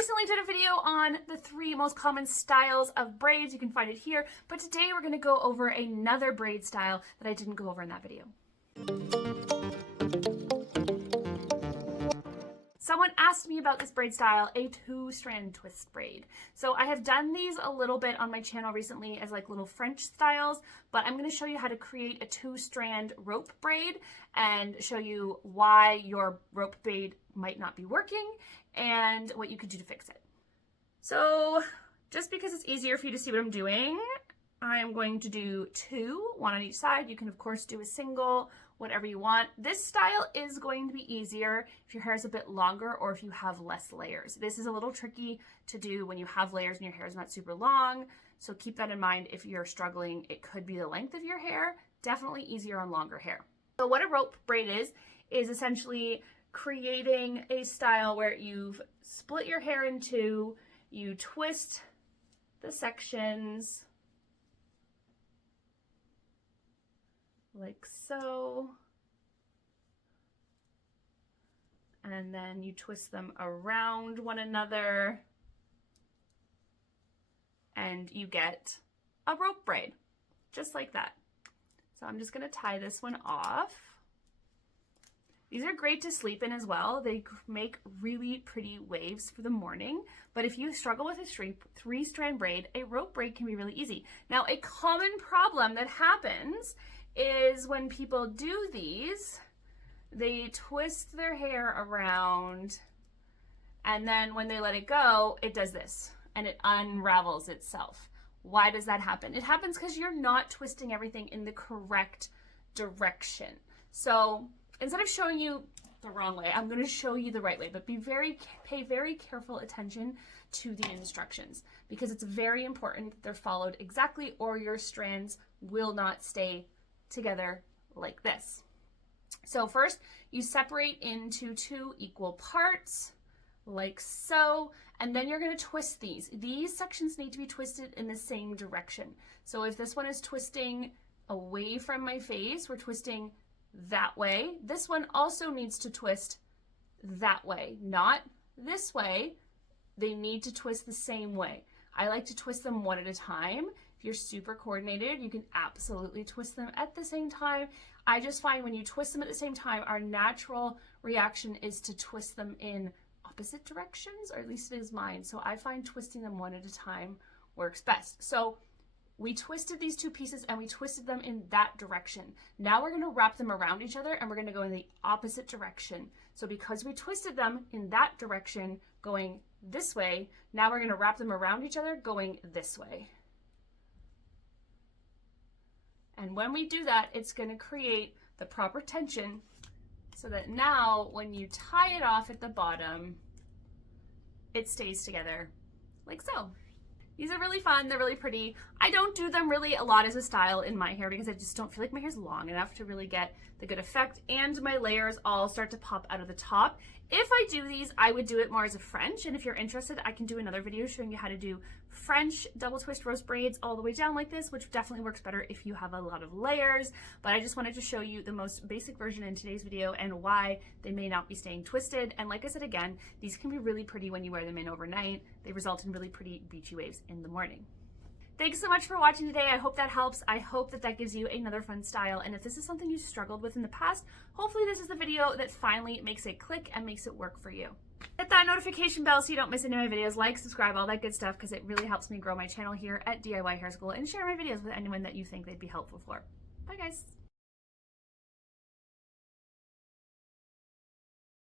recently did a video on the 3 most common styles of braids. You can find it here, but today we're going to go over another braid style that I didn't go over in that video. Someone asked me about this braid style, a 2-strand twist braid. So I have done these a little bit on my channel recently as like little French styles, but I'm going to show you how to create a 2-strand rope braid and show you why your rope braid might not be working and what you could do to fix it. So just because it's easier for you to see what I'm doing, I am going to do 2, 1 on each side. You can of course do a single, whatever you want. This style is going to be easier if your hair is a bit longer or if you have less layers. This is a little tricky to do when you have layers and your hair is not super long. So keep that in mind if you're struggling. It could be the length of your hair, definitely easier on longer hair. So what a rope braid is essentially creating a style where you've split your hair in 2, you twist the sections like so, and then you twist them around one another and you get a rope braid, just like that. So I'm just going to tie this one off. These are great to sleep in as well. They make really pretty waves for the morning, but if you struggle with a 3-strand braid, a rope braid can be really easy. Now, a common problem that happens is when people do these, they twist their hair around, and then when they let it go, it does this, and it unravels itself. Why does that happen? It happens because you're not twisting everything in the correct direction. So instead of showing you the wrong way, I'm going to show you the right way, but pay very careful attention to the instructions because it's very important that they're followed exactly, or your strands will not stay together like this. So first you separate into 2 equal parts like so, and then you're going to twist these. These sections need to be twisted in the same direction. So if this one is twisting away from my face, we're twisting that way. This one also needs to twist that way, not this way. They need to twist the same way. I like to twist them one at a time. If you're super coordinated, you can absolutely twist them at the same time. I just find when you twist them at the same time, our natural reaction is to twist them in opposite directions, or at least it is mine. So I find twisting them one at a time works best. So we twisted these 2 pieces and we twisted them in that direction. Now we're going to wrap them around each other and we're going to go in the opposite direction. So because we twisted them in that direction going this way, now we're going to wrap them around each other going this way. And when we do that, it's going to create the proper tension so that now when you tie it off at the bottom, it stays together like so. These are really fun. They're really pretty. I don't do them really a lot as a style in my hair because I just don't feel like my hair's long enough to really get the good effect, and my layers all start to pop out of the top. If I do these, I would do it more as a French, and if you're interested, I can do another video showing you how to do French double twist roast braids all the way down like this, which definitely works better if you have a lot of layers, but I just wanted to show you the most basic version in today's video and why they may not be staying twisted. And like I said again, these can be really pretty when you wear them in overnight. They result in really pretty beachy waves in the morning. Thanks so much for watching today. I hope that helps. I hope that gives you another fun style. And if this is something you struggled with in the past, hopefully this is the video that finally makes it click and makes it work for you. Hit that notification bell so you don't miss any of my videos. Like, subscribe, all that good stuff, because it really helps me grow my channel here at DIY Hair School, and share my videos with anyone that you think they'd be helpful for. Bye guys.